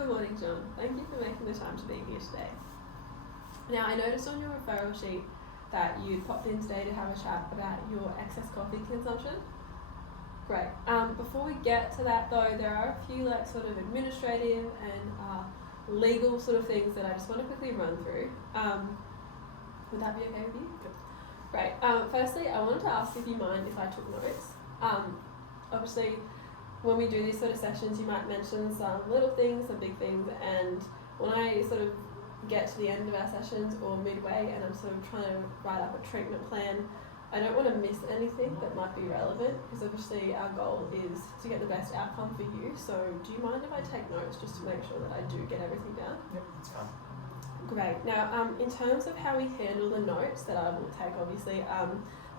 Good morning, John. Thank you for making the time to be here today. Now, I noticed on your referral sheet that you popped in today to have a chat about your excess coffee consumption. Great. Before we get to that though, there are a few sort of administrative and legal sort of things that I just want to quickly run through. Would that be okay with you? Yep. Great. Firstly, I wanted to ask if you mind if I took notes. Obviously, when we do these sort of sessions, you might mention some little things, some big things, and when I sort of get to the end of our sessions or midway and I'm sort of trying to write up a treatment plan, I don't want to miss anything that might be relevant, because obviously our goal is to get the best outcome for you. So do you mind if I take notes just to make sure that I do get everything down? Yep, that's fine. Great. Now, in terms of how we handle the notes that I will take, obviously,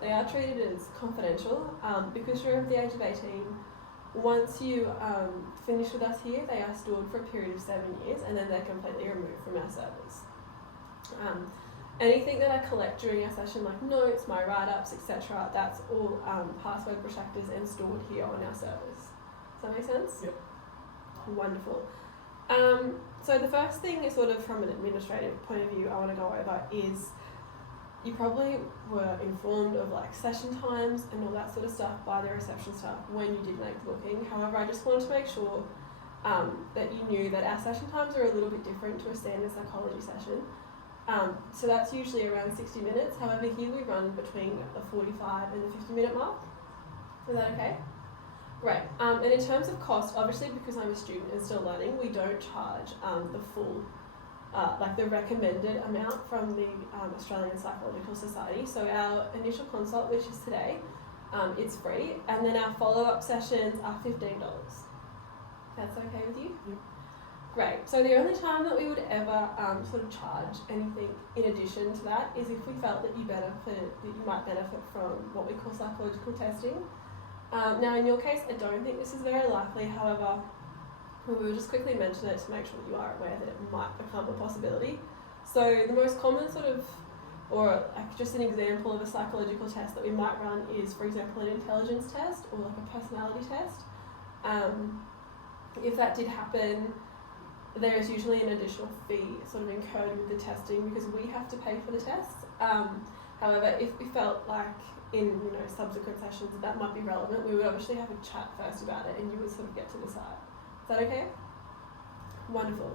they are treated as confidential because you're over the age of 18. Once you finish with us here, they are stored for a period of 7 years and then they're completely removed from our servers. Anything that I collect during our session, like notes, my write-ups, etc., that's all password protected and stored here on our servers. Does that make sense? Yep. Wonderful. So the first thing is sort of from an administrative point of view I want to go over is you probably were informed of session times and all that sort of stuff by the reception staff when you did make the booking. However, I just wanted to make sure that you knew that our session times are a little bit different to a standard psychology session. So that's usually around 60 minutes. However, here we run between the 45 and the 50-minute mark. Is that okay? Great. And in terms of cost, obviously because I'm a student and still learning, we don't charge the full the recommended amount from the Australian Psychological Society. So our initial consult, which is today, it's free, and then our follow-up sessions are $15. That's okay with you? Yep. Great. So the only time that we would ever sort of charge anything in addition to that is if we felt that you might benefit from what we call psychological testing. Now in your case, I don't think this is very likely. However, we will just quickly mention it to make sure that you are aware that it might become a possibility. So the most common just an example of a psychological test that we might run is, for example, an intelligence test or a personality test. If that did happen, there is usually an additional fee sort of incurred with the testing because we have to pay for the tests. However, if we felt like in subsequent sessions that might be relevant, we would obviously have a chat first about it and you would sort of get to decide. Is that okay? Wonderful.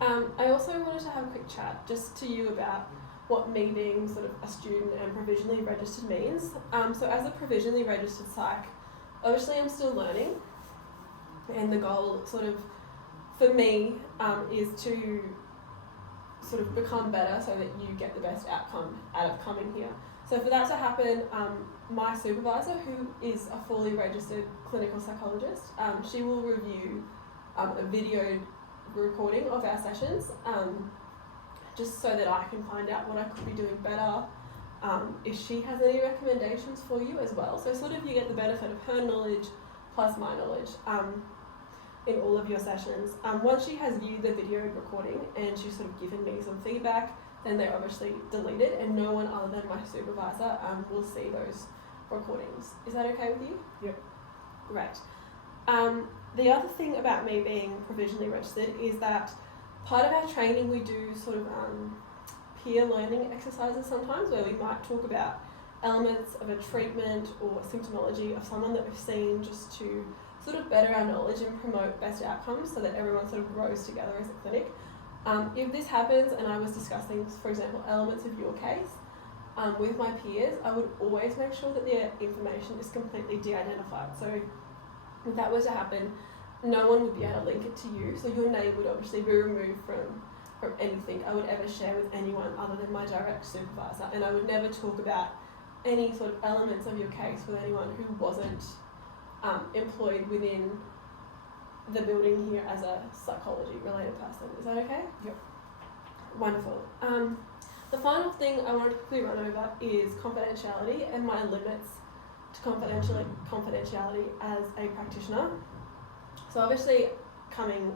I also wanted to have a quick chat just to you about what me being sort of a student and provisionally registered means. So as a provisionally registered psych, obviously I'm still learning, and the goal sort of for me is to sort of become better so that you get the best outcome out of coming here. So for that to happen, my supervisor, who is a fully registered clinical psychologist, she will review a video recording of our sessions just so that I can find out what I could be doing better, if she has any recommendations for you as well. So sort of you get the benefit of her knowledge plus my knowledge in all of your sessions. Once she has viewed the video recording and she's sort of given me some feedback, then they're obviously deleted and no one other than my supervisor will see those recordings. Is that okay with you? Yep. Great. The other thing about me being provisionally registered is that part of our training we do sort of peer learning exercises sometimes where we might talk about elements of a treatment or symptomology of someone that we've seen, just to sort of better our knowledge and promote best outcomes so that everyone sort of grows together as a clinic. If this happens and I was discussing, for example, elements of your case with my peers, I would always make sure that the information is completely de-identified. So if that were to happen, no one would be able to link it to you, so your name would obviously be removed from anything I would ever share with anyone other than my direct supervisor, and I would never talk about any sort of elements of your case with anyone who wasn't employed within the building here as a psychology related person. Is that okay? Yep. Wonderful. The final thing I want to quickly run over is confidentiality and my limits to confidentiality as a practitioner. So obviously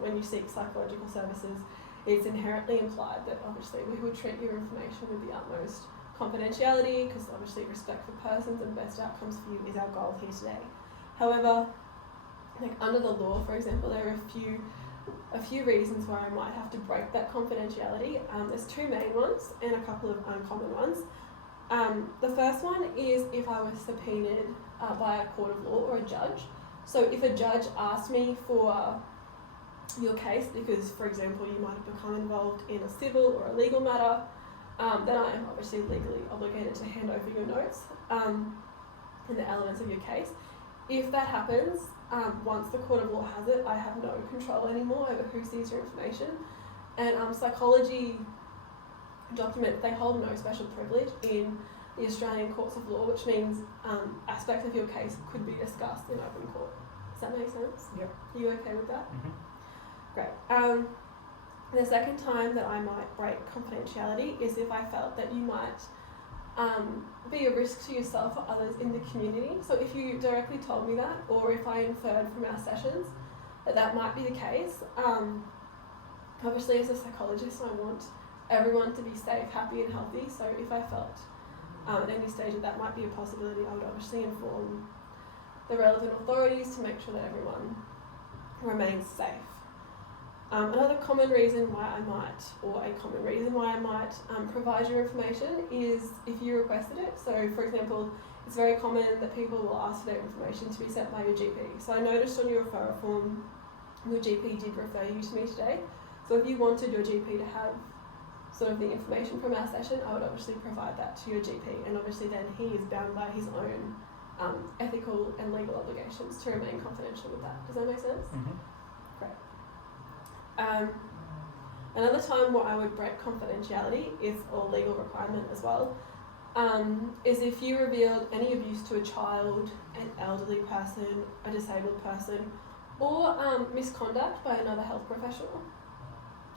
when you seek psychological services, it's inherently implied that obviously we would treat your information with the utmost confidentiality, because obviously respect for persons and best outcomes for you is our goal here today. However, under the law, for example, there are a few a few reasons why I might have to break that confidentiality. There's two main ones and a couple of uncommon ones. The first one is if I was subpoenaed by a court of law or a judge. So if a judge asked me for your case because, for example, you might have become involved in a civil or a legal matter, then I am obviously legally obligated to hand over your notes and the elements of your case. If that happens, once the court of law has it, I have no control anymore over who sees your information. And psychology documents, they hold no special privilege in the Australian courts of law, which means aspects of your case could be discussed in open court. Does that make sense? Yep. Are you okay with that? Mm-hmm. Great. The second time that I might break confidentiality is if I felt that you might be a risk to yourself or others in the community. So if you directly told me that, or if I inferred from our sessions that that might be the case, obviously as a psychologist I want everyone to be safe, happy and healthy. So if I felt at any stage that might be a possibility, I would obviously inform the relevant authorities to make sure that everyone remains safe. Another common reason why I might, or a common reason why I might provide your information is if you requested it. So for example, it's very common that people will ask for their information to be sent by your GP. So I noticed on your referral form, your GP did refer you to me today. So if you wanted your GP to have sort of the information from our session, I would obviously provide that to your GP. And obviously then he is bound by his own ethical and legal obligations to remain confidential with that. Does that make sense? Mm-hmm. Great. Another time where I would break confidentiality is a legal requirement as well, is if you revealed any abuse to a child, an elderly person, a disabled person, or misconduct by another health professional.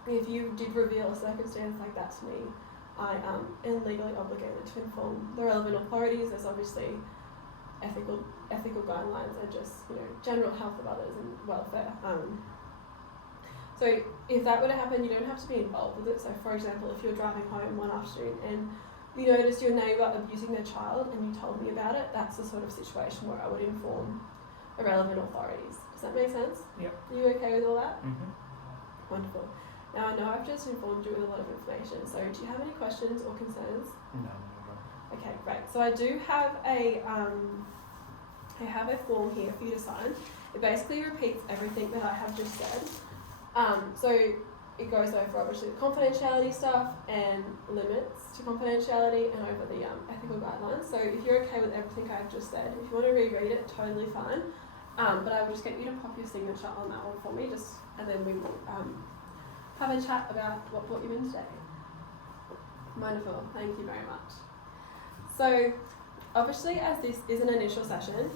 If you did reveal a circumstance like that to me, I am legally obligated to inform the relevant authorities. There's obviously ethical guidelines and just general health of others and welfare. So if that were to happen, you don't have to be involved with it. So for example, if you're driving home one afternoon and you noticed your neighbour abusing their child and you told me about it, that's the sort of situation where I would inform the relevant authorities. Does that make sense? Yep. Are you okay with all that? Mm-hmm. Wonderful. Now I know I've just informed you with a lot of information, so do you have any questions or concerns? No. Okay, great. So I do have a form here for you to sign. It basically repeats everything that I have just said. So it goes over obviously the confidentiality stuff and limits to confidentiality and over the ethical guidelines. So if you're okay with everything I've just said, if you want to reread it, totally fine. But I will just get you to pop your signature on that one for me, and then we will have a chat about what brought you in today. Wonderful, thank you very much. So obviously, as this is an initial session,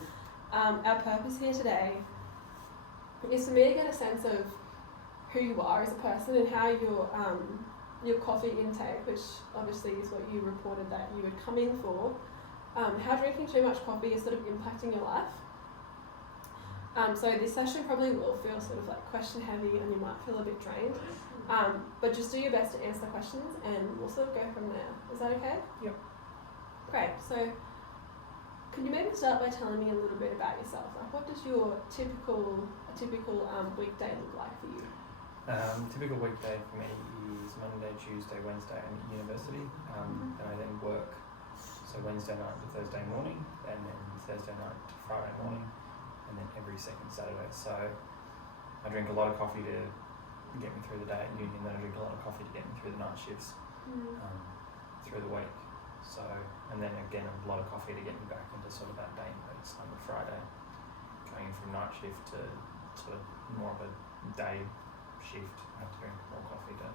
our purpose here today is for me to get a sense of who you are as a person and how your coffee intake, which obviously is what you reported that you would come in for, how drinking too much coffee is sort of impacting your life. So this session probably will feel sort of like question heavy and you might feel a bit drained, but just do your best to answer the questions and we'll sort of go from there. Is that okay? Yep. Great. So can you maybe start by telling me a little bit about yourself? Like, what does your typical weekday look like for you? Typical weekday for me is Monday, Tuesday, Wednesday I'm at university, and I then work, so Wednesday night to Thursday morning, and then Thursday night to Friday morning, and then every second Saturday. So I drink a lot of coffee to get me through the day at uni, and then I drink a lot of coffee to get me through the night shifts through the week. So, and then again a lot of coffee to get me back into sort of that day pace on the Friday, going in from night shift to sort of more of a day shift. I have to drink more coffee to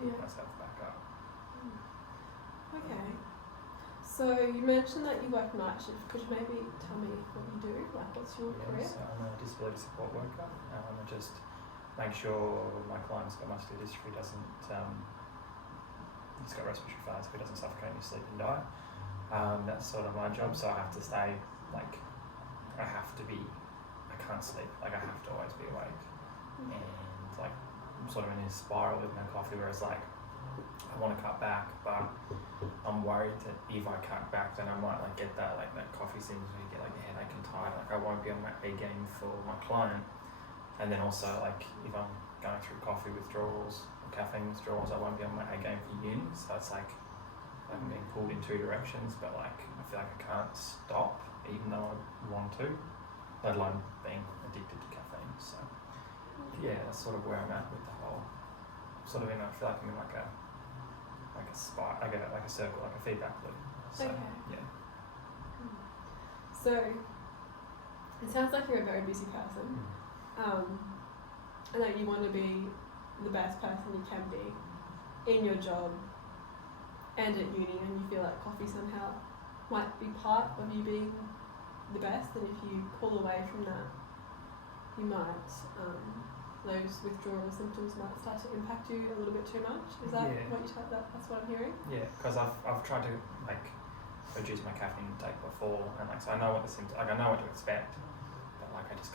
pick myself back up. Okay. So you mentioned that you work night shift. Could you maybe tell me what you do? Like, what's your career? So I'm a disability support worker. I just make sure my client's got muscular dystrophy he's got respiratory failure, so he doesn't suffocate in his sleep and die. That's sort of my job. So I have to stay, I can't sleep. I have to always be awake. And I'm sort of in this spiral with my coffee where it's I want to cut back, but I'm worried that if I cut back then I might get that that coffee symptoms where you get a headache and tired. I won't be on my A game for my client, And then also, like, if I'm going through coffee withdrawals or caffeine withdrawals, I won't be on my A game for uni. So it's like I'm being pulled in two directions, but like I feel like I can't stop even though I want to, let alone being addicted to caffeine. So yeah, that's sort of where I'm at with the whole sort of I feel like I'm in like a spot, like a circle, like a feedback loop. So Okay. yeah. So it sounds like you're a very busy person. And that you want to be the best person you can be in your job and at uni, and you feel like coffee somehow might be part of you being the best, and if you pull away from that, you might, those withdrawal symptoms might start to impact you a little bit too much. Is that Yeah. what that's what I'm hearing? Yeah, because I've tried to like reduce my caffeine intake before, and like so I know what the symptoms, like I know what to expect, but like I just